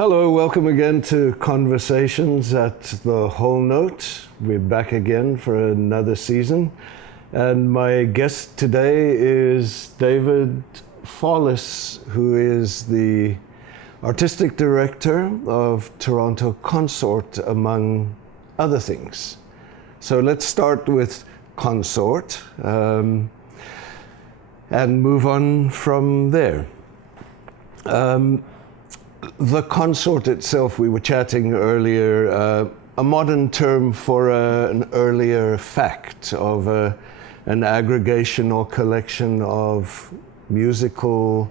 Hello, welcome again to Conversations at the Whole Note. We're back again for another season. And my guest today is David Fallis, who is the artistic director of Toronto Consort, among other things. So let's start with Consort and move on from there. The consort itself, we were chatting earlier, a modern term for an earlier fact of an aggregation or collection of musical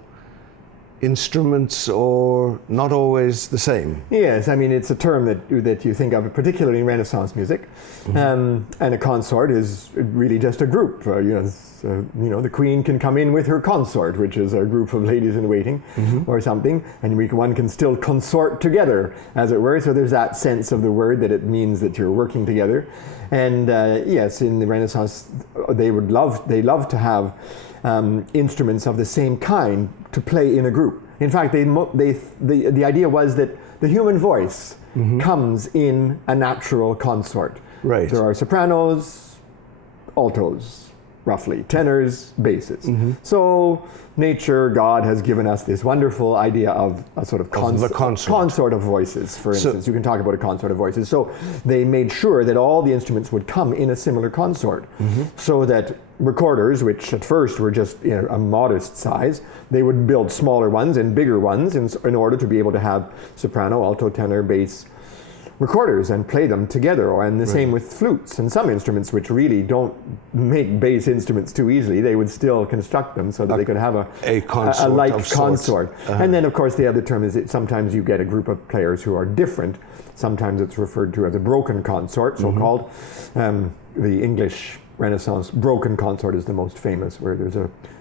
instruments, or not always the same. Yes, I mean, it's a term that you think of, particularly in Renaissance music. And a consort is really just a group. The queen can come in with her consort, which is a group of ladies in waiting or something, and one can still consort together, as it were. So there's that sense of the word, that it means that you're working together. And yes, in the Renaissance, they love to have instruments of the same kind to play in a group. In fact, the idea was that the human voice comes in a natural consort. Right. There are sopranos, altos, roughly, tenors, basses. So nature, God has given us this wonderful idea of a sort of consort of voices, for instance. You can talk about a consort of voices. So they made sure that all the instruments would come in a similar consort, so that recorders, which at first were just a modest size, they would build smaller ones and bigger ones in order to be able to have soprano, alto, tenor, bass recorders and play them together. And the same with flutes and some instruments which really don't make bass instruments too easily. They would still construct them so that they could have a consort. And then, of course, the other term is that sometimes you get a group of players who are different. Sometimes it's referred to as a broken consort, so-called. The English Renaissance broken consort is the most famous, where there's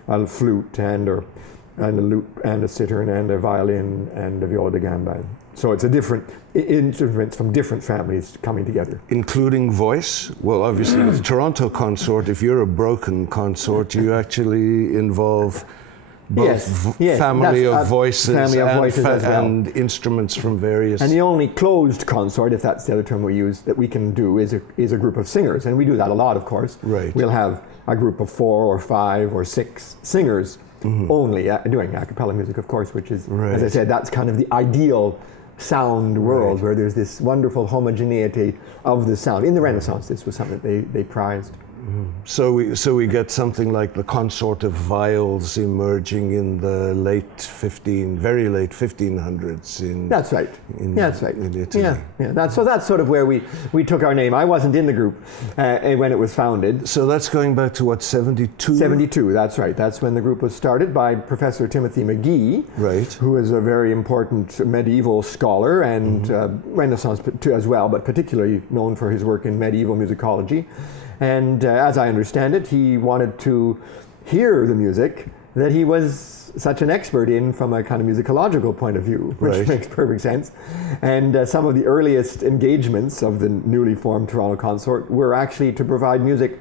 a flute and a lute and a citern and a violin and a viola da gamba. So it's a different instruments from different families coming together. Including voice? Well, obviously with Toronto Consort, if you're a broken consort, you actually involve both family of voices and instruments from various... And the only closed consort, if that's the other term we use, that we can do is a group of singers. And we do that a lot, of course. Right. We'll have a group of 4 or 5 or 6 singers only doing a cappella music, of course, which is, as I said, that's kind of the ideal sound world, where there's this wonderful homogeneity of the sound. In the Renaissance, this was something that they prized. So we get something like the consort of viols emerging in the very late 1500s. That's right. In Italy. Yeah. That's sort of where we took our name. I wasn't in the group when it was founded. So that's going back to what, 72? 72, that's right. That's when the group was started by Professor Timothy McGee, who is a very important medieval scholar and Renaissance as well, but particularly known for his work in medieval musicology. And as I understand it, he wanted to hear the music that he was such an expert in from a kind of musicological point of view, which makes perfect sense. And some of the earliest engagements of the newly formed Toronto Consort were actually to provide music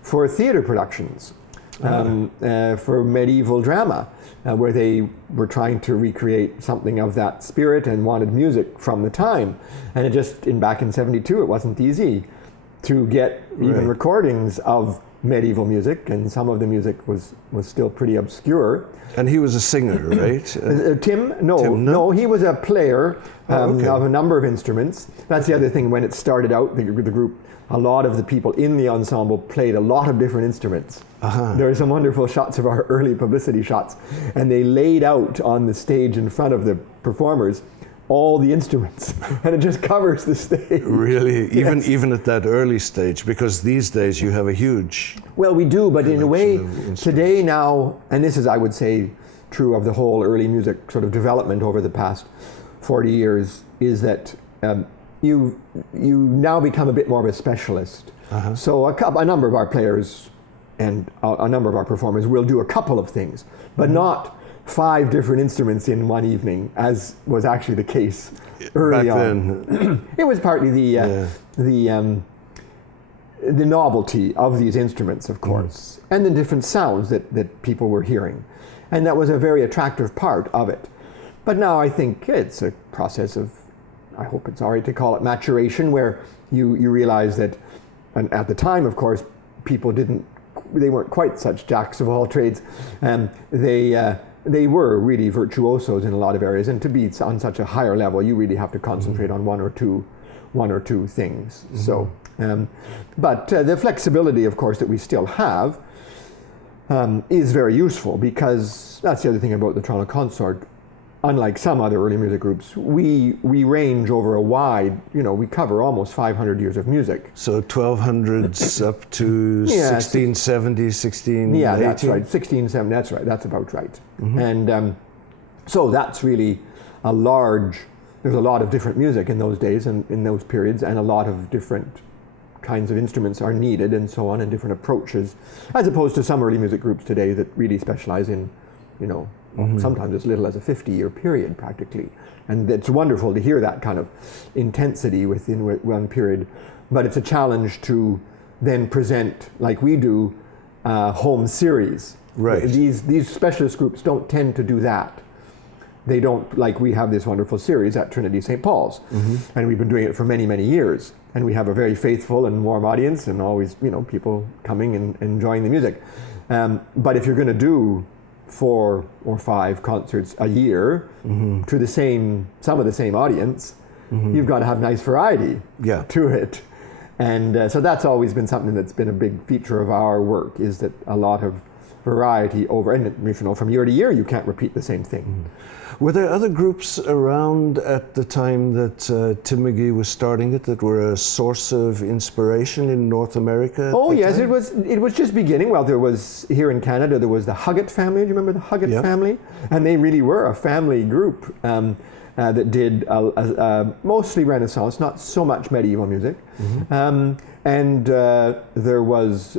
for theater productions, for medieval drama, where they were trying to recreate something of that spirit and wanted music from the time. And back in 72, it wasn't easy to get even recordings of medieval music, and some of the music was still pretty obscure. And he was a singer, right? Tim? No, he was a player of a number of instruments. That's the other thing. When it started out, the group, a lot of the people in the ensemble played a lot of different instruments. There are some wonderful shots of our early publicity shots, and they laid out on the stage in front of the performers all the instruments, and it just covers the stage. Really? Even at that early stage? Because these days you have a huge... Well, we do, but in a way, today now, and this is, I would say, true of the whole early music sort of development over the past 40 years, is that you now become a bit more of a specialist. So a number of our players and a number of our performers will do a couple of things, but not 5 different instruments in one evening, as was actually the case early on. Then. It was partly the novelty of these instruments, of course, and the different sounds that people were hearing. And that was a very attractive part of it. But now I think it's a process of, I hope it's all right to call it maturation, where you realize that, and at the time, of course, people they weren't quite such jacks of all trades. They were really virtuosos in a lot of areas, and to be on such a higher level, you really have to concentrate on one or two things. Mm-hmm. So, but the flexibility, of course, that we still have is very useful, because that's the other thing about the Toronto Consort. Unlike some other early music groups, we range over a wide, we cover almost 500 years of music. So 1200s up to 1670, 1680? Yeah, that's right, 1670, that's right, that's about right. Mm-hmm. And so that's really there's a lot of different music in those days and in those periods, and a lot of different kinds of instruments are needed and so on, and different approaches, as opposed to some early music groups today that really specialize in, mm-hmm. sometimes as little as a 50-year period practically. And it's wonderful to hear that kind of intensity within one period. But it's a challenge to then present, like we do, home series. Right. These specialist groups don't tend to do that. They don't, like we have this wonderful series at Trinity St. Paul's. Mm-hmm. And we've been doing it for many, many years. And we have a very faithful and warm audience, and always, people coming and enjoying the music. But if you're going to do 4 or 5 concerts a year mm-hmm. to some of the same audience, mm-hmm. you've got to have nice variety to it. And so that's always been something that's been a big feature of our work, is that a lot of variety and from year to year you can't repeat the same thing. Mm-hmm. Were there other groups around at the time that Tim McGee was starting it that were a source of inspiration in North America? Oh yes, it was just beginning. Well, there was, here in Canada, there was the Huggett family. Do you remember the Huggett family? And they really were a family group that did mostly Renaissance, not so much medieval music. Mm-hmm. And there was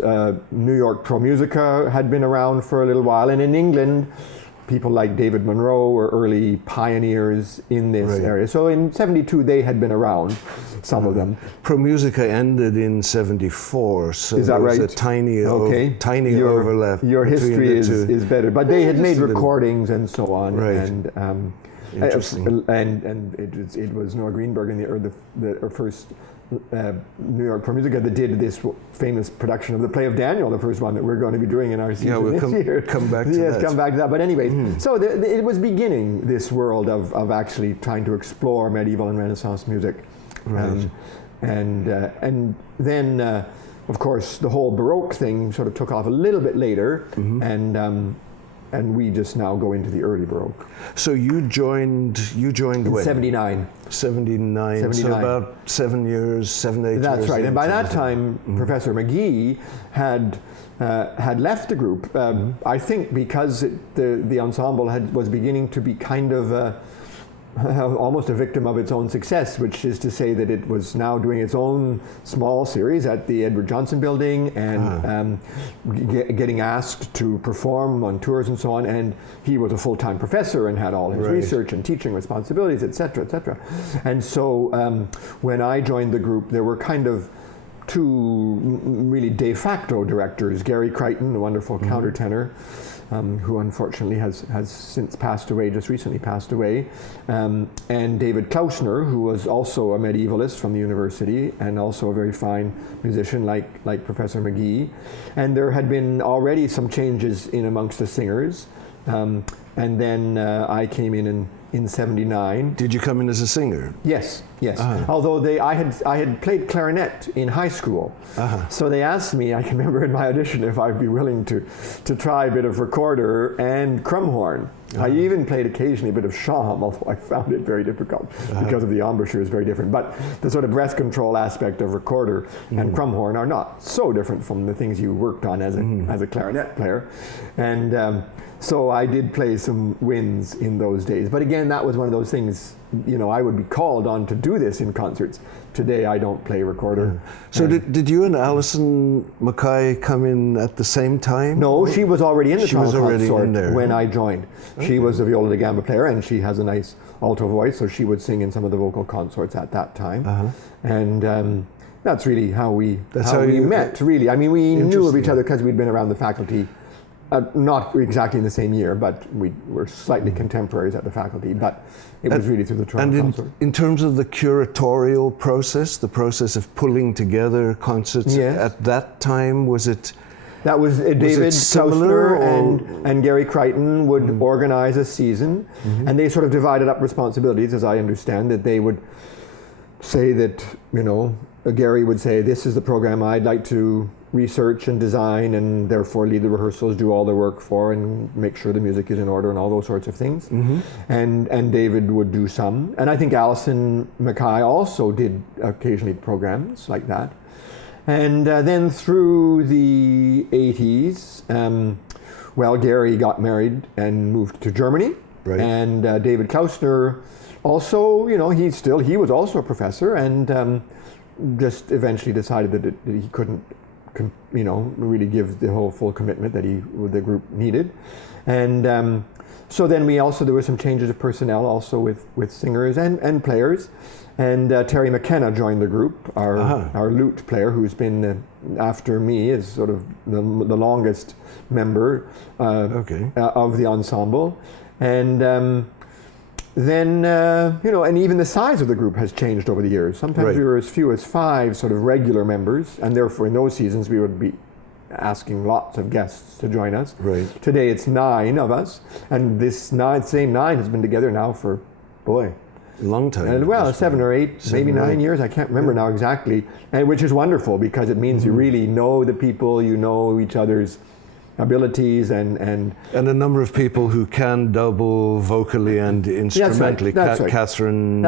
New York Pro Musica had been around for a little while, and in England, people like David Monroe were early pioneers in this area. So in 72, they had been around, some of them. Pro Musica ended in 74, so is that there was right? a tiny overlap. Your history is better, but they had made recordings and so on. Right. And interesting. And it was Noah Greenberg the first New York Pro Musica that did this famous production of the play of Daniel, the first one that we're going to be doing in our season this year. Come back to that. Yes, come back to that. But anyways, so it was beginning, this world of actually trying to explore medieval and Renaissance music. Right. And then, of course, the whole Baroque thing sort of took off a little bit later, mm-hmm. And we just now go into the early Baroque. So you joined when? 79. 79. So about 7 years, 7, 8 years. That's right. And by that time, mm-hmm. Professor McGee had left the group. Mm-hmm. I think because the ensemble was beginning to be kind of almost a victim of its own success, which is to say that it was now doing its own small series at the Edward Johnson Building and getting asked to perform on tours and so on. And he was a full-time professor and had all his research and teaching responsibilities, et cetera, et cetera. And so when I joined the group, there were kind of 2 really de facto directors, Gary Crichton, a wonderful mm-hmm. countertenor, who unfortunately has since passed away, just recently passed away, and David Klausner, who was also a medievalist from the university and also a very fine musician like Professor McGee. And there had been already some changes in amongst the singers, and then I came in 79. Did you come in as a singer? Yes. Although I had played clarinet in high school, so they asked me, I can remember in my audition, if I'd be willing to try a bit of recorder and crumhorn. I even played occasionally a bit of shawm, although I found it very difficult because of the embouchure is very different. But the sort of breath control aspect of recorder and crumhorn are not so different from the things you worked on as a clarinet player. And so I did play some winds in those days. But again, that was one of those things, I would be called on to do this in concerts. Today I don't play recorder. So did you and Alison Mackay come in at the same time? No, she was already in the Toronto Consort in there when I joined. Okay. She was a viola da gamba player, and she has a nice alto voice, so she would sing in some of the vocal consorts at that time. And that's really how we met, really. I mean, we knew of each other because we'd been around the faculty not exactly in the same year, but we were slightly contemporaries at the faculty, but it was really through the Toronto Consort. And in terms of the curatorial process, the process of pulling together concerts, at that time, was it... That was David Klausner and Gary Crichton would organize a season, and they sort of divided up responsibilities, as I understand, that they would say that, Gary would say, this is the program I'd like to research and design and therefore lead the rehearsals, do all the work for, and make sure the music is in order and all those sorts of things. And David would do some. And I think Alison Mackay also did occasionally programs like that. And then through the 80s, Gary got married and moved to Germany. Right. And David Klausner also, he was also a professor, and just eventually decided that he couldn't really give the whole full commitment that the group needed. And so then there were some changes of personnel also with singers and players. And Terry McKenna joined the group, our lute player, who's been, after me, is sort of the longest member of the ensemble. And then, and even the size of the group has changed over the years. Sometimes we were as few as 5 sort of regular members, and therefore in those seasons we would be asking lots of guests to join us. Right. Today it's 9 of us, and this same 9 has been together now for, a long time. And 7 or 8, maybe 9 years, I can't remember now exactly, and which is wonderful because it means you really know the people, you know each other's abilities, and a number of people who can double vocally and instrumentally. That's right. Catherine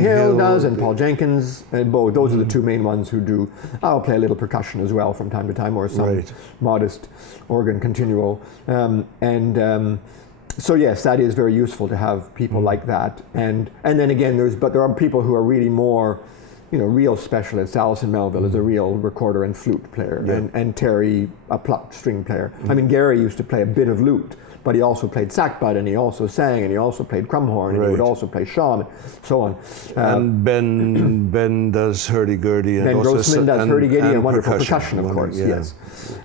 Hill does, and Paul Jenkins, and both. Those are the 2 main ones who do. I'll play a little percussion as well from time to time, or some modest organ continuo. So yes, that is very useful to have people like that. And then again, there are people who are really more, real specialists. Alison Melville is a real recorder and flute player, and Terry, a plucked string player. I mean, Gary used to play a bit of lute, but he also played sackbut, and he also sang, and he also played crumhorn, and he would also play shaw, and so on. And Ben does hurdy-gurdy. And Ben Grossman does hurdy-gurdy and wonderful percussion, of course, yes.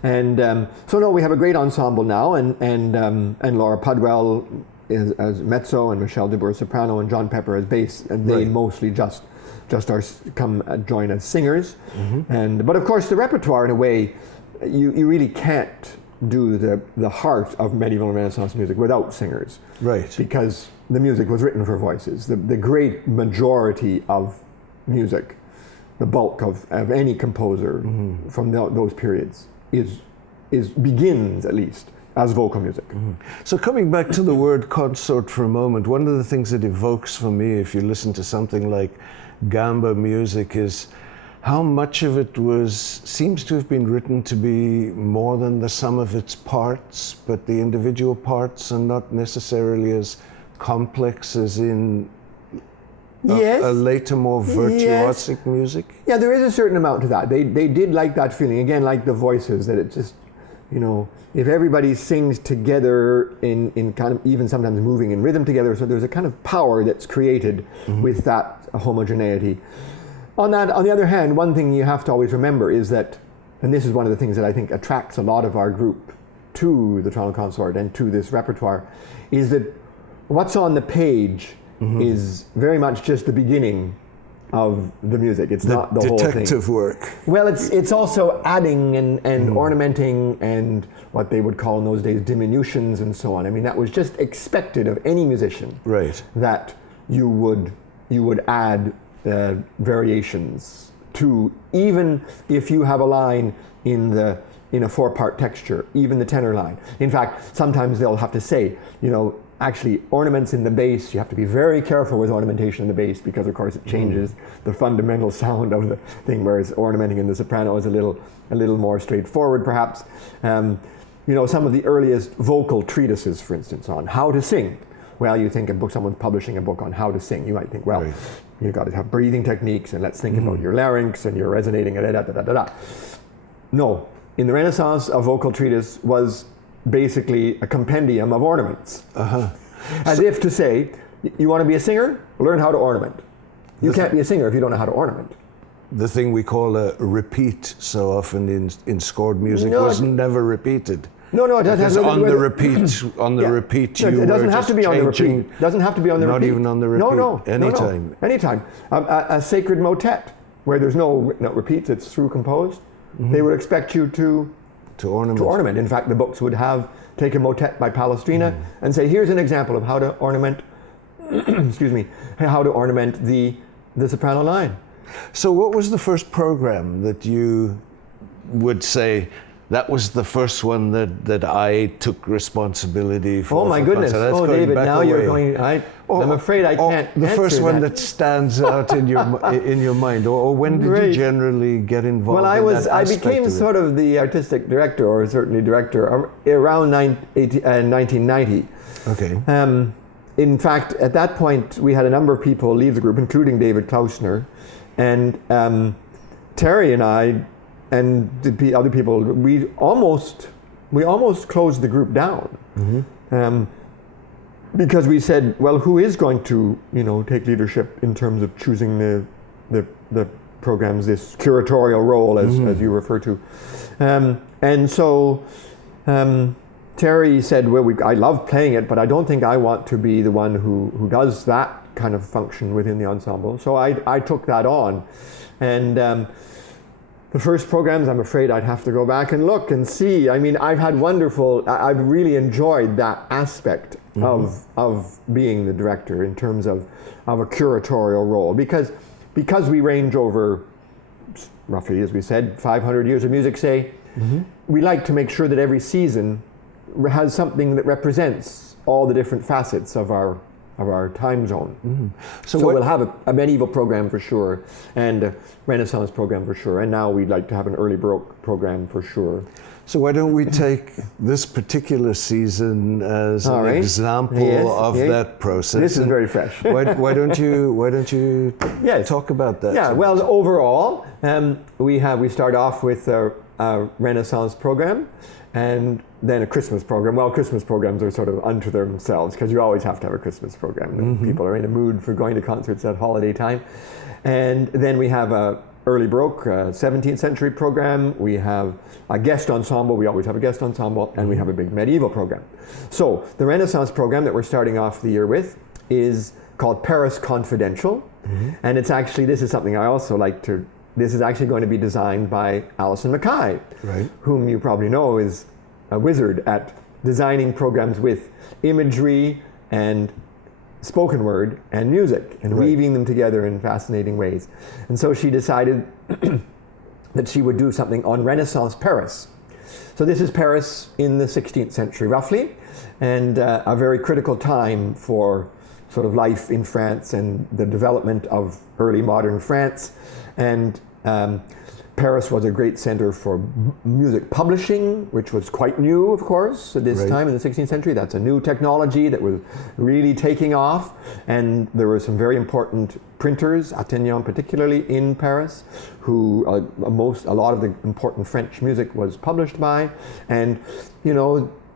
And so no, we have a great ensemble now, and Laura Pudwell as mezzo, and Michelle DeBoer soprano, and John Pepper as bass, and they mostly just come join as singers. But of course the repertoire, in a way, you really can't do the heart of medieval and Renaissance music without singers. Right. Because the music was written for voices. The great majority of music, the bulk of any composer from those periods begins, at least, as vocal music. So coming back to the word consort for a moment, one of the things it evokes for me, if you listen to something like gamba music, is how much of it seems to have been written to be more than the sum of its parts, but the individual parts are not necessarily as complex as in a later, more virtuosic music. Yeah, there is a certain amount to that. They did like that feeling, again, like the voices, that it just, if everybody sings together in kind of even sometimes moving in rhythm together, so there's a kind of power that's created with that homogeneity. On the other hand, one thing you have to always remember is that, and this is one of the things that I think attracts a lot of our group to the Toronto Consort and to this repertoire, is that what's on the page is very much just the beginning of the music. It's not the whole thing. Detective work. Well, it's also adding and ornamenting and what they would call in those days diminutions and so on. I mean, that was just expected of any musician. Right. That you would add variations to, even if you have a line in a 4-part texture, even the tenor line. In fact, sometimes they'll have to say, actually ornaments in the bass, you have to be very careful with ornamentation in the bass, because of course it changes the fundamental sound of the thing, whereas ornamenting in the soprano is a little more straightforward, perhaps. Some of the earliest vocal treatises, for instance, on how to sing. Well, you think someone's publishing a book on how to sing, you might think, well, you've got to have breathing techniques, and let's think about your larynx and your resonating, and da-da-da-da-da. No, in the Renaissance, a vocal treatise was basically a compendium of ornaments. As if to say, you want to be a singer? Learn how to ornament. You can't be a singer if you don't know how to ornament. The thing we call a repeat so often in scored music was never repeated. No, it doesn't have Because to on the repeat, repeat, no, you it doesn't were have just to be on the changing. repeat. Doesn't have to be on the Not repeat. even on the repeat. No. Anytime. Anytime. A sacred motet where there's no repeats, it's through composed. They would expect you to ornament. In fact, the books would take a motet by Palestrina and say, here's an example of how to ornament, excuse me, how to ornament the soprano line. So what was the first program that you would say, that was the first one that I took responsibility for? Oh my goodness! Oh, David, now you're going. I'm afraid I can't. The first one that stands out in your mind, or when did you generally get involved? Well, I became sort of the artistic director, or certainly director, around 1990. Okay. In fact, at that point, we had a number of people leave the group, including David Klausner, and Terry and I. And the other people, we almost closed the group down, because we said, well, who is going to take leadership in terms of choosing the programs, this curatorial role as you refer to, and so Terry said, well, I love playing it, but I don't think I want to be the one who does that kind of function within the ensemble. So I took that on, and. The first programs, I'm afraid I'd have to go back and look and see. I mean, I've really enjoyed that aspect of being the director in terms of a curatorial role, because we range over, roughly, as we said, 500 years of music, say, we like to make sure that every season has something that represents all the different facets of our time zone. So we'll have a medieval program for sure, and a Renaissance program for sure, and now we'd like to have an early Baroque program for sure. So why don't we take this particular season as an example of that process? This is very fresh. why don't you talk about that? Yeah, well, overall, we start off with a Renaissance program, and then a Christmas program. Well, Christmas programs are sort of unto themselves, because you always have to have a Christmas program. People are in a mood for going to concerts at holiday time. And then we have a early Baroque, 17th century program. We have a guest ensemble. We always have a guest ensemble. And we have a big medieval program. So the Renaissance program that we're starting off the year with is called Paris Confidential. And it's actually, this is something I also like to, this is actually going to be designed by Alison Mackay, whom you probably know is a wizard at designing programs with imagery and spoken word and music, and weaving them together in fascinating ways. And so she decided that she would do something on Renaissance Paris. So this is Paris in the 16th century, roughly, and a very critical time for sort of life in France and the development of early modern France. And Paris was a great center for music publishing, which was quite new, of course, at this time in the 16th century. That's a new technology that was really taking off. And there were some very important printers, Attignan particularly, in Paris, who a lot of the important French music was published by. And,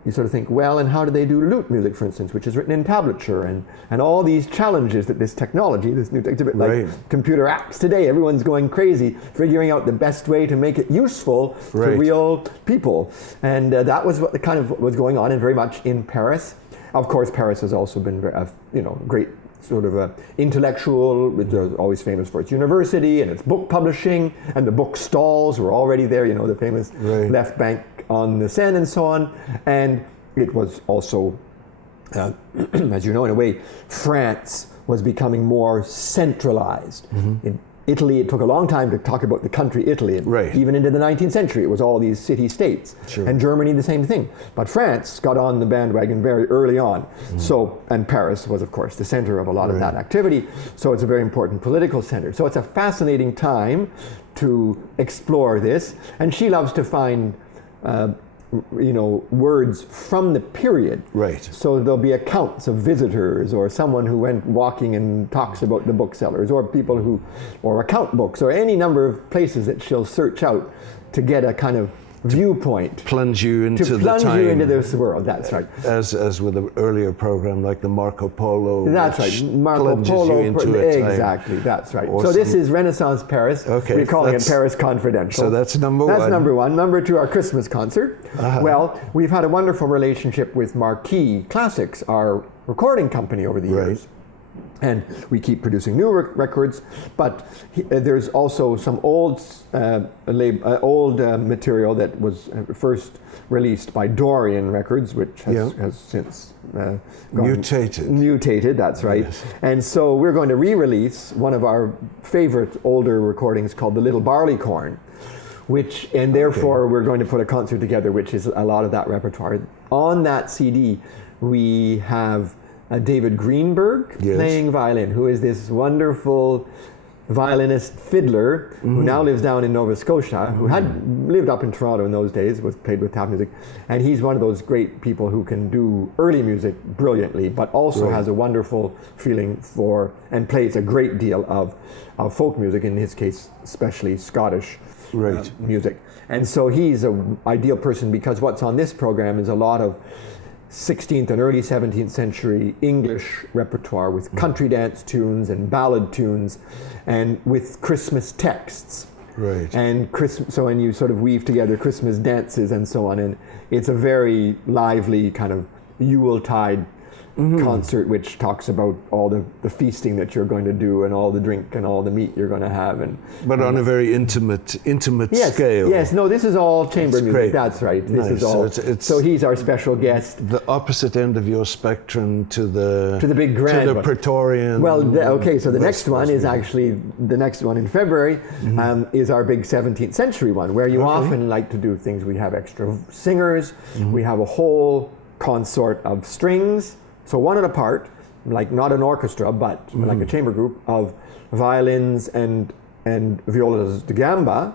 you sort of think, well, and how do they do lute music, for instance, which is written in tablature, and all these challenges that this technology, this new technology, like computer apps today, everyone's going crazy figuring out the best way to make it useful to real people. And that was what kind of was going on, and very much in Paris. Of course, Paris has also been great sort of intellectual. It's always famous for its university and its book publishing, and the book stalls were already there, the famous left bank on the Seine and so on. And it was also, as you know, in a way, France was becoming more centralized. In Italy, it took a long time to talk about the country Italy. Even into the 19th century, it was all these city-states. And Germany, the same thing. But France got on the bandwagon very early on. So, and Paris was, of course, the center of a lot of that activity. So it's a very important political center. So it's a fascinating time to explore this. And she loves to find words from the period. So there'll be accounts of visitors, or someone who went walking and talks about the booksellers, or people or account books, or any number of places that she'll search out to get a kind of viewpoint. Plunge you into to plunge you into this world. That's right. As with the earlier program, like the Marco Polo. That's right. Marco Polo. You into a time. Exactly. That's right. Awesome. So this is Renaissance Paris. Okay. We're calling it Paris Confidential. So that's number one. That's number one. Number two, our Christmas concert. Well, we've had a wonderful relationship with Marquee Classics, our recording company, over the years. And we keep producing new records, but there's also some old material that was first released by Dorian Records, which has since mutated. That's right. Yes. And so we're going to re-release one of our favorite older recordings called "The Little Barleycorn," and therefore we're going to put a concert together, which is a lot of that repertoire. On that CD, we have David Greenberg playing violin, who is this wonderful violinist fiddler who now lives down in Nova Scotia, who had lived up in Toronto in those days, played with tap music, and he's one of those great people who can do early music brilliantly, but also has a wonderful feeling for and plays a great deal of folk music, in his case especially Scottish music. And so he's an ideal person, because what's on this program is a lot of 16th and early 17th century English repertoire with country dance tunes and ballad tunes and with Christmas texts. Right. And so when you sort of weave together Christmas dances and so on, and it's a very lively kind of Yuletide concert, which talks about all the feasting that you're going to do and all the drink and all the meat you're going to have. But on a very intimate scale. Yes, no, this is all chamber music. Great. That's right. This Nice. is all. So he's our special guest. The opposite end of your spectrum to the big grand to the one. Praetorian. Well, so the next one is actually the next one in February is our big 17th century one, where you often like to do things. We have extra singers. We have a whole consort of strings. So one at a part, like not an orchestra, but like a chamber group of violins and violas da gamba,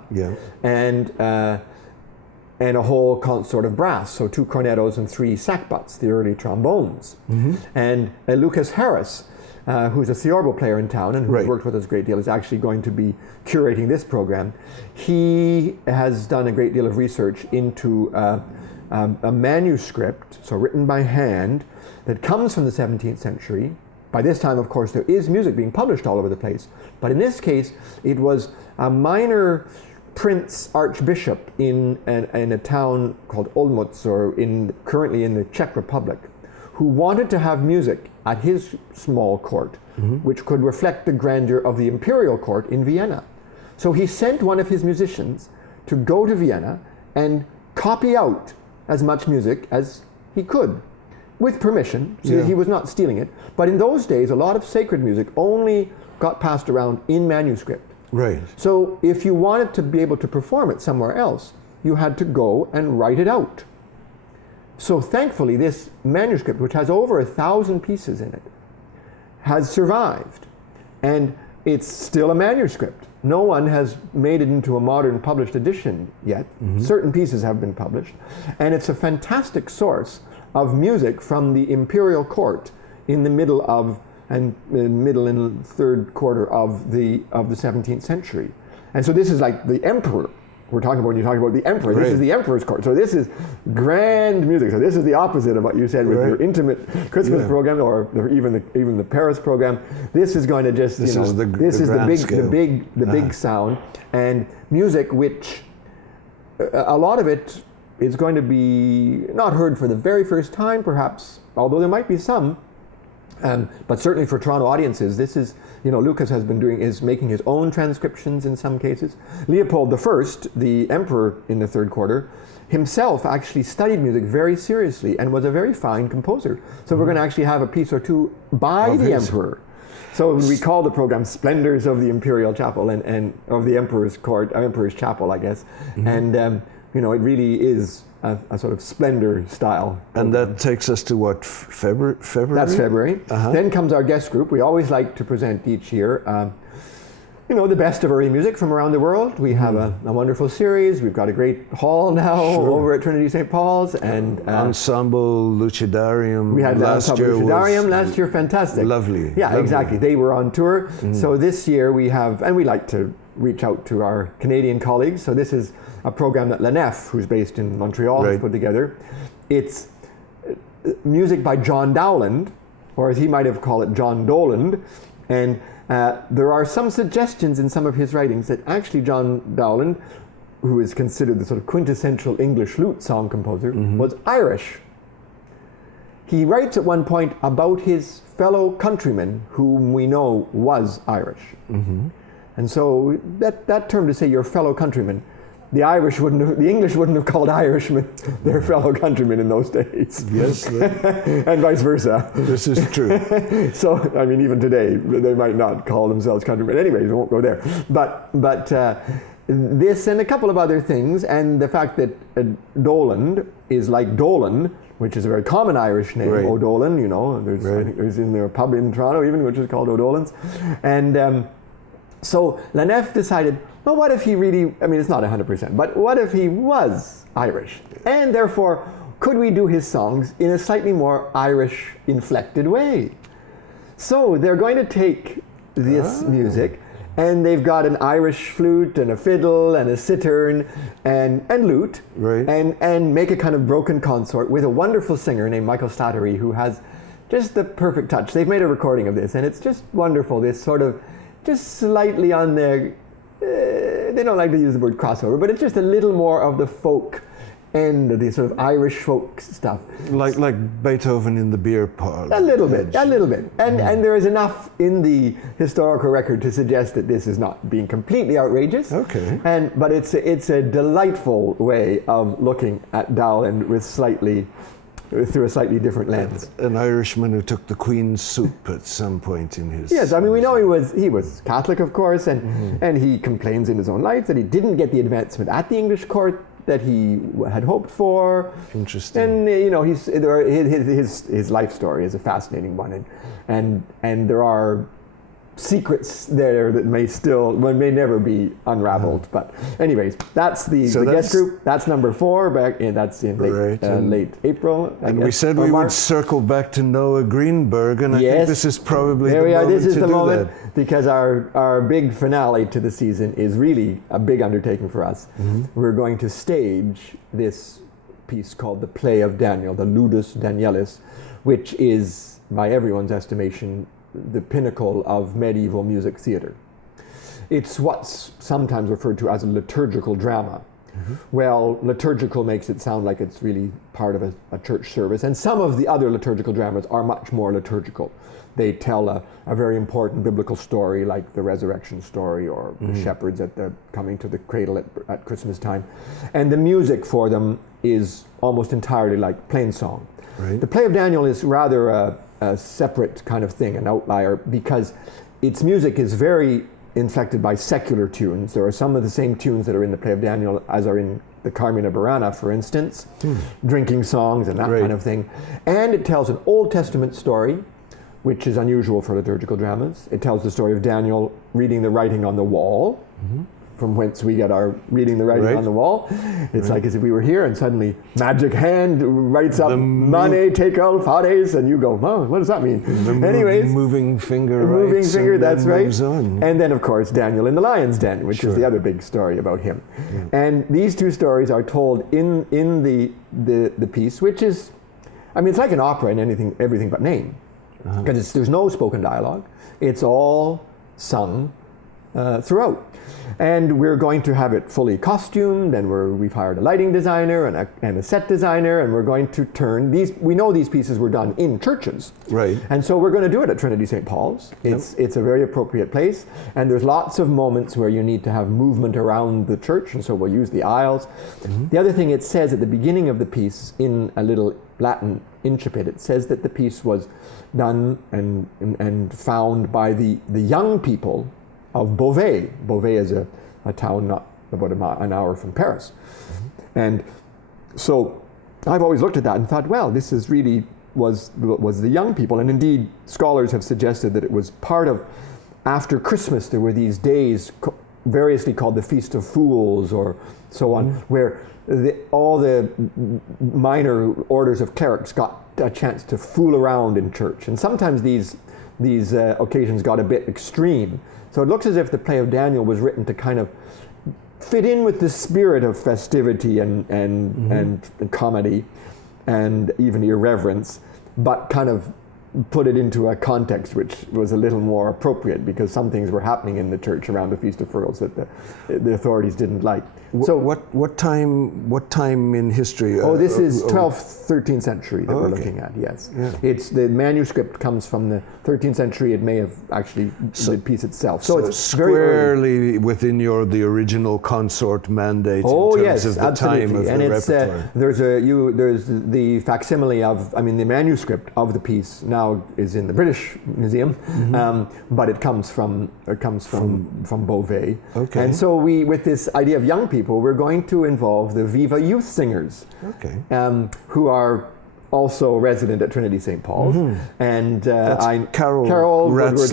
and a whole consort of brass. So 2 cornetos and 3 sackbuts, the early trombones, and Lucas Harris, who's a theorbo player in town and who's worked with us a great deal, is actually going to be curating this program. He has done a great deal of research into a manuscript, so written by hand, that comes from the 17th century. By this time, of course, there is music being published all over the place. But in this case, it was a minor prince archbishop in a town called Olmutz, or currently in the Czech Republic, who wanted to have music at his small court, which could reflect the grandeur of the imperial court in Vienna. So he sent one of his musicians to go to Vienna and copy out as much music as he could, with permission, so that he was not stealing it. But in those days, a lot of sacred music only got passed around in manuscript. Right. So if you wanted to be able to perform it somewhere else, you had to go and write it out. So thankfully, this manuscript, which has over 1,000 pieces in it, has survived. And it's still a manuscript. No one has made it into a modern published edition yet. Certain pieces have been published. And it's a fantastic source of music from the imperial court in the middle and third quarter of the 17th century. And so this is like the emperor. We're talking about when you talk about the emperor. This is the emperor's court. So this is grand music. So this is the opposite of what you said with your intimate Christmas program, or even the Paris program. This is going to just this is the big sound and music, which a lot of it is going to be not heard for the very first time, perhaps, although there might be some. But certainly for Toronto audiences, this is, Lucas is making his own transcriptions in some cases. Leopold I, the emperor in the third quarter, himself actually studied music very seriously and was a very fine composer. So we're going to actually have a piece or two by the emperor. So we call the program Splendors of the Imperial Chapel and of the Emperor's Court, Emperor's Chapel, I guess. And it really is a sort of splendor style. And that takes us to what, February? That's February. Then comes our guest group. We always like to present each year the best of early music from around the world. We have a wonderful series. We've got a great hall now over at Trinity St. Paul's. And Ensemble Lucidarium. We had last year Lucidarium last year, fantastic. Lovely. Yeah, lovely. Exactly. They were on tour. So this year we have, and we like to reach out to our Canadian colleagues. So this is a program that Lanef, who's based in Montreal, has put together. It's music by John Dowland, or as he might have called it, John Doland. And there are some suggestions in some of his writings that actually John Dowland, who is considered the sort of quintessential English lute song composer, was Irish. He writes at one point about his fellow countryman, whom we know was Irish. And so that term to say your fellow countryman, the English wouldn't have called Irishmen their fellow countrymen in those days. Yes. And vice versa. This is true. So, I mean, even today, they might not call themselves countrymen. Anyways, we won't go there. But this and a couple of other things, and the fact that Doland is like Dolan, which is a very common Irish name, O'Dolan, I think there's in their pub in Toronto even, which is called O'Dolan's. And so Lanef decided, well, what if he really, it's not 100%, but what if he was Irish? And therefore, could we do his songs in a slightly more Irish inflected way? So they're going to take this music, and they've got an Irish flute and a fiddle and a cittern and lute, and make a kind of broken consort with a wonderful singer named Michael Slattery, who has just the perfect touch. They've made a recording of this, and it's just wonderful, this sort of just slightly on the, they don't like to use the word crossover, but it's just a little more of the folk end of the sort of Irish folk stuff. Like Beethoven in the beer parlor. A little bit. And there is enough in the historical record to suggest that this is not being completely outrageous. Okay. But it's a delightful way of looking at Dowland through a slightly different lens. An Irishman who took the Queen's soup at some point in his... Yes, we know he was Catholic, of course, and he complains in his own life that he didn't get the advancement at the English court that he had hoped for. Interesting. And his life story is a fascinating one, and there are secrets there that may never be unraveled. But anyways, that's the guest group. That's number 4. That's in late April. And we said we would circle back to Noah Greenberg, and I think this is probably the moment This is to the do moment that. because our big finale to the season is really a big undertaking for us. We're going to stage this piece called The Play of Daniel, the Ludus Danielis, which is, by everyone's estimation, the pinnacle of medieval music theater. It's what's sometimes referred to as a liturgical drama. Well, liturgical makes it sound like it's really part of a church service, and some of the other liturgical dramas are much more liturgical. They tell a very important biblical story, like the resurrection story, or the shepherds coming to the cradle at Christmas time. And the music for them is almost entirely like plain song. The Play of Daniel is rather a separate kind of thing, an outlier, because its music is very inflected by secular tunes. There are some of the same tunes that are in the Play of Daniel as are in the Carmina Burana, for instance, drinking songs and that kind of thing. And it tells an Old Testament story, which is unusual for liturgical dramas. It tells the story of Daniel reading the writing on the wall, from whence we get our reading the writing on the wall. It's like as if we were here and suddenly magic hand writes up Mane Tekel Fades, and you go, oh, what does that mean? Anyways, moving finger, that's right. On. And then of course Daniel in the Lion's Den, which is the other big story about him. And these two stories are told in the piece, which is, it's like an opera in everything but name, because there's no spoken dialogue. It's all sung throughout. And we're going to have it fully costumed, and we've hired a lighting designer and a set designer, and we're going to turn these. We know these pieces were done in churches, and so we're going to do it at Trinity St. Paul's. It's a very appropriate place, and there's lots of moments where you need to have movement around the church, and so we'll use the aisles. The other thing it says at the beginning of the piece, in a little Latin incipit, it says that the piece was done and found by the young people of Beauvais. Beauvais is a town not about an hour from Paris. And so I've always looked at that and thought, well, this is really was the young people. And indeed, scholars have suggested that it was part of after Christmas, there were these days variously called the Feast of Fools or so on, where all the minor orders of clerics got a chance to fool around in church. And sometimes these occasions got a bit extreme. So it looks as if the play of Daniel was written to kind of fit in with the spirit of festivity and comedy and even irreverence, but kind of put it into a context which was a little more appropriate, because some things were happening in the church around the Feast of Furls that the authorities didn't like. So what time in history? This is 12th, 13th century that we're looking at. Yes, it's the manuscript comes from the 13th century. It may have actually the piece itself. So it's squarely within the original consort mandate. In terms of the absolutely. time of and the it's repertoire. there's the facsimile of the manuscript of the piece now is in the British Museum, but it comes from Beauvais. Okay. And so with this idea of young people, we're going to involve the Viva Youth Singers, who are also resident at Trinity St. Paul's, and Carol Woodward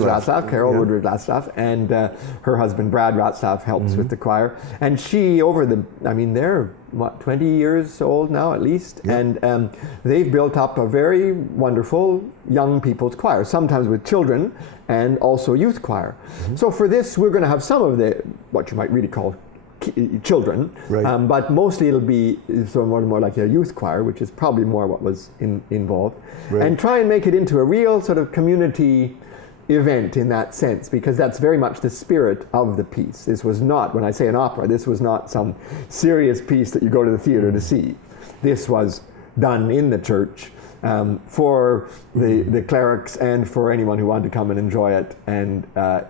Ratzlaff, and her husband Brad Ratzlaff helps with the choir, and she they're 20 years old now at least, and they've built up a very wonderful young people's choir, sometimes with children and also youth choir. So for this, we're going to have some of what you might really call children, but mostly it'll be sort of more like a youth choir, which is probably more what was involved, and try and make it into a real sort of community event in that sense, because that's very much the spirit of the piece. This was not, when I say an opera, this was not some serious piece that you go to the theater to see. This was done in the church for the clerics and for anyone who wanted to come and enjoy it. And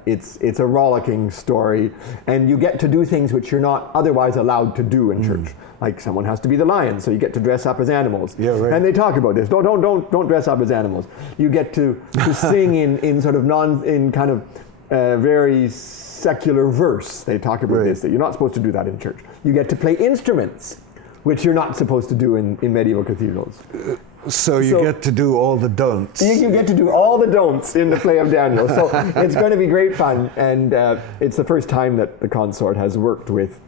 it's a rollicking story, and you get to do things which you're not otherwise allowed to do in church. Like someone has to be the lion, so you get to dress up as animals. And they talk about this. Don't dress up as animals. You get to sing in sort of very secular verse. They talk about this, that you're not supposed to do that in church. You get to play instruments, which you're not supposed to do in medieval cathedrals. So you get to do all the don'ts. You get to do all the don'ts in the play of Daniel. So it's going to be great fun, and it's the first time that the Consort has worked with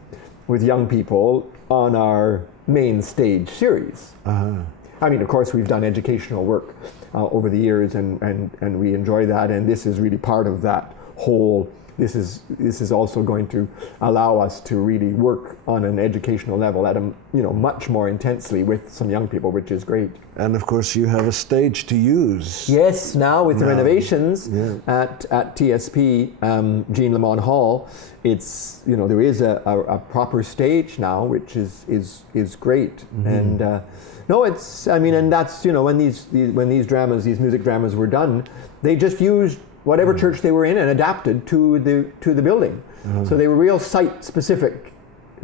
young people on our main stage series. Of course, we've done educational work over the years, and we enjoy that, and this is really part of that whole. This is also going to allow us to really work on an educational level at much more intensely with some young people, which is great. And of course, you have a stage to use. Yes, now with the renovations at TSP, Jean Lamont Hall, it's there is a proper stage now, which is great. And and that's when these music dramas were done, they just used whatever church they were in and adapted to the building. So they were real site-specific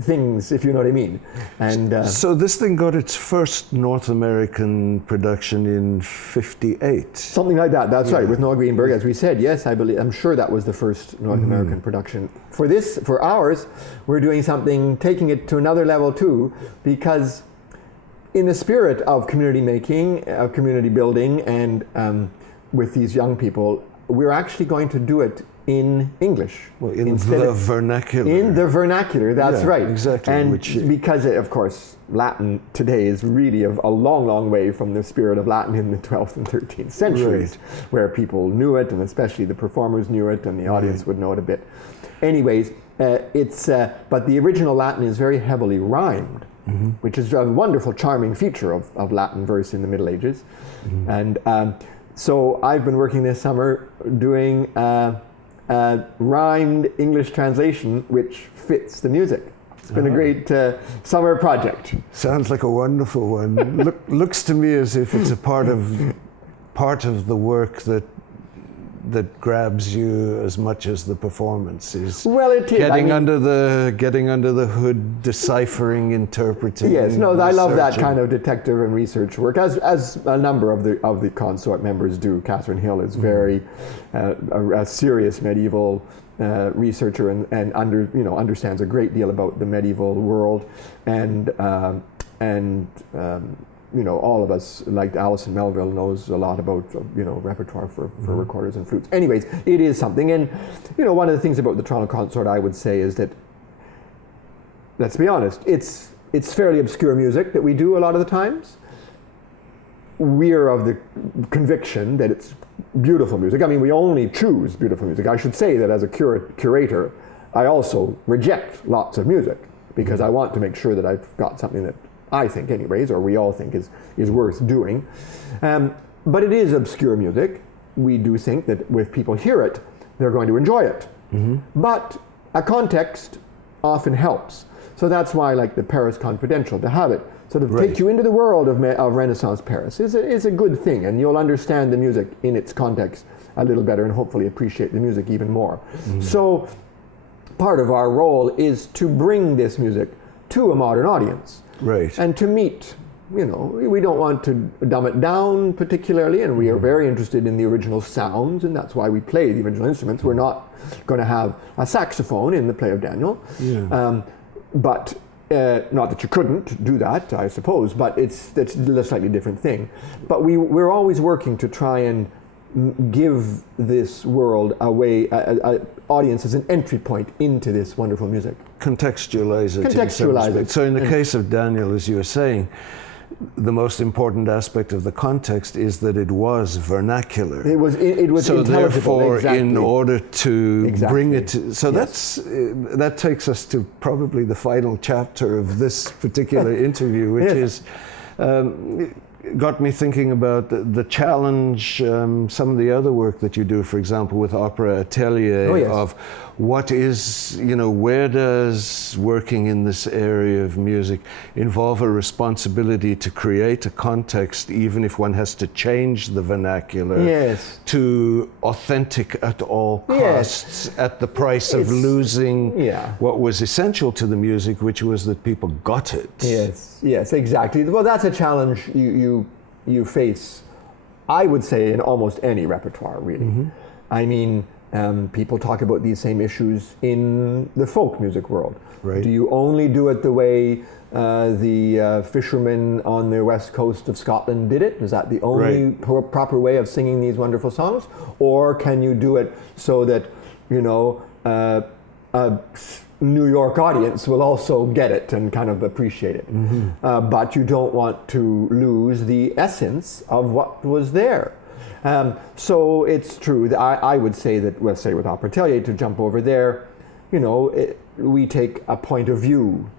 things, if you know what I mean. And so this thing got its first North American production in '58. Something like that. That's right, with Noah Greenberg, as we said. Yes, I'm sure that was the first North American production. For ours, we're doing something, taking it to another level too, because in the spirit of community making, of community building, and with these young people, we're actually going to do it in English. Well, in the vernacular. In the vernacular, that's right. Exactly. And because, of course, Latin today is really a long, long way from the spirit of Latin in the 12th and 13th centuries, where people knew it, and especially the performers knew it, and the audience would know it a bit. Anyways, but the original Latin is very heavily rhymed, which is a wonderful, charming feature of Latin verse in the Middle Ages. And so I've been working this summer doing a rhymed English translation which fits the music. It's been a great summer project. Sounds like a wonderful one. Looks to me as if it's a part of the work that grabs you as much as the performance is. Well, it is. Getting under the hood, deciphering, interpreting. Yes, no, I love that kind of detective and research work, as a number of the Consort members do. Catherine Hill is very a serious medieval researcher and understands a great deal about the medieval world, and all of us, like Alison Melville, knows a lot about, repertoire for recorders and flutes. Anyways, it is something. And, one of the things about the Toronto Consort, I would say, is that, let's be honest, it's fairly obscure music that we do a lot of the times. We're of the conviction that it's beautiful music. I mean, we only choose beautiful music. I should say that as a curator, I also reject lots of music because I want to make sure that I've got something that I think anyways, or we all think is worth doing. But it is obscure music. We do think that if people hear it, they're going to enjoy it. But a context often helps. So that's why, like the Paris Confidential, to have it sort of take you into the world of Renaissance Paris is a good thing, and you'll understand the music in its context a little better and hopefully appreciate the music even more. So part of our role is to bring this music to a modern audience. And to meet, we don't want to dumb it down particularly, and we are very interested in the original sounds, and that's why we play the original instruments. We're not going to have a saxophone in the play of Daniel, but not that you couldn't do that, I suppose, but that's a slightly different thing. But we're always working to try and give this world a audience as an entry point into this wonderful music. Contextualize it. So in the case of Daniel, as you were saying, the most important aspect of the context is that it was vernacular. It was so intelligible. Therefore, in order to bring it to, that takes us to probably the final chapter of this particular interview, which is got me thinking about the challenge, some of the other work that you do, for example, with Opera Atelier, of what is, where does working in this area of music involve a responsibility to create a context, even if one has to change the vernacular, to authentic at all costs, at the price of losing what was essential to the music, which was that people got it. Yes, exactly. Well, that's a challenge you face, I would say, in almost any repertoire, really. I mean, people talk about these same issues in the folk music world. Do you only do it the way the fishermen on the west coast of Scotland did it? Is that the only proper way of singing these wonderful songs? Or can you do it so that, a New York audience will also get it and kind of appreciate it? But you don't want to lose the essence of what was there. So it's true that I would say that, let's say with Opera Atelier, to jump over there, we take a point of view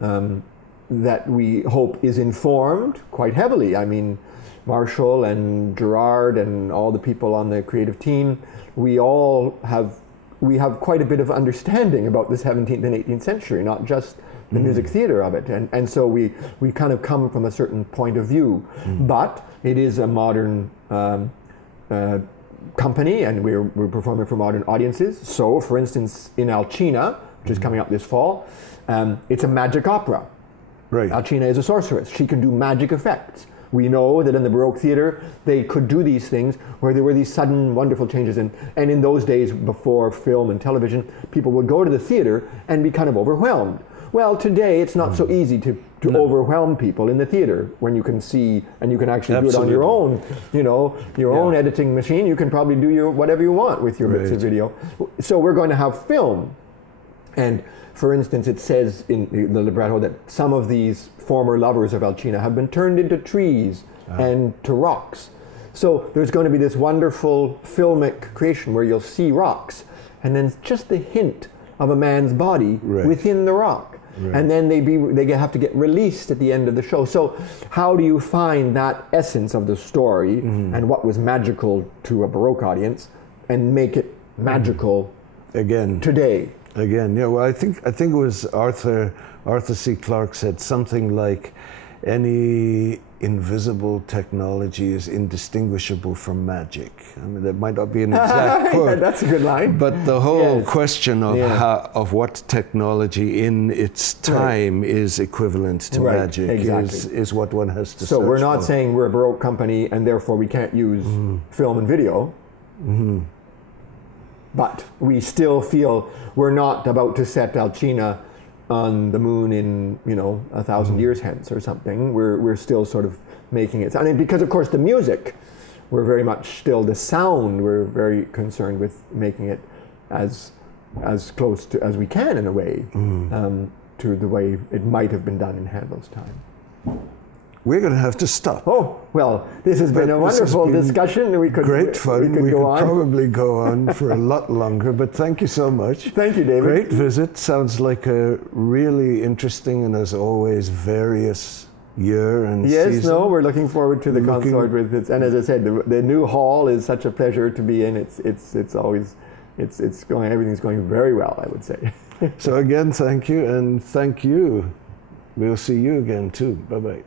that we hope is informed quite heavily. I mean, Marshall and Gerard and all the people on the creative team, we have quite a bit of understanding about the 17th and 18th century, not just the music theater of it. And so we kind of come from a certain point of view. But it is a modern company, and we're performing for modern audiences. So, for instance, in Alcina, which is coming up this fall, it's a magic opera. Alcina is a sorceress. She can do magic effects. We know that in the Baroque theater, they could do these things where there were these sudden wonderful changes. And in those days, before film and television, people would go to the theater and be kind of overwhelmed. Well, today, it's not so easy to overwhelm people in the theater when you can see and you can actually do it on your own, your own editing machine. You can probably do whatever you want with your bits of video. So we're going to have film. And for instance, it says in the libretto that some of these former lovers of Alcina have been turned into trees and to rocks. So there's going to be this wonderful filmic creation where you'll see rocks and then just the hint of a man's body within the rock. And then they have to get released at the end of the show. So how do you find that essence of the story and what was magical to a Baroque audience and make it magical again today? Well, I think it was Arthur C. Clarke said something like, any invisible technology is indistinguishable from magic. I mean, that might not be an exact quote. That's a good line. But the whole question of of what technology in its time is equivalent to magic is what one has to So we're not saying we're a Baroque company and therefore we can't use film and video. But we still feel we're not about to set Alcina on the moon in 1,000 years hence or something. We're still sort of making it. I mean, because of course the music, we're very much still the sound. We're very concerned with making it as close to as we can in a way to the way it might have been done in Handel's time. We're going to have to stop. Oh, well, this has been a wonderful discussion. We could great fun. We could on. probably go on for a lot longer, but thank you so much. Thank you, David. Great visit. Sounds like a really interesting and, as always, various year and season. Yes, no, we're looking forward to the Consort with it. And as I said, the new hall is such a pleasure to be in. It's always, everything's going very well, I would say. So again, thank you, and thank you. We'll see you again too. Bye-bye.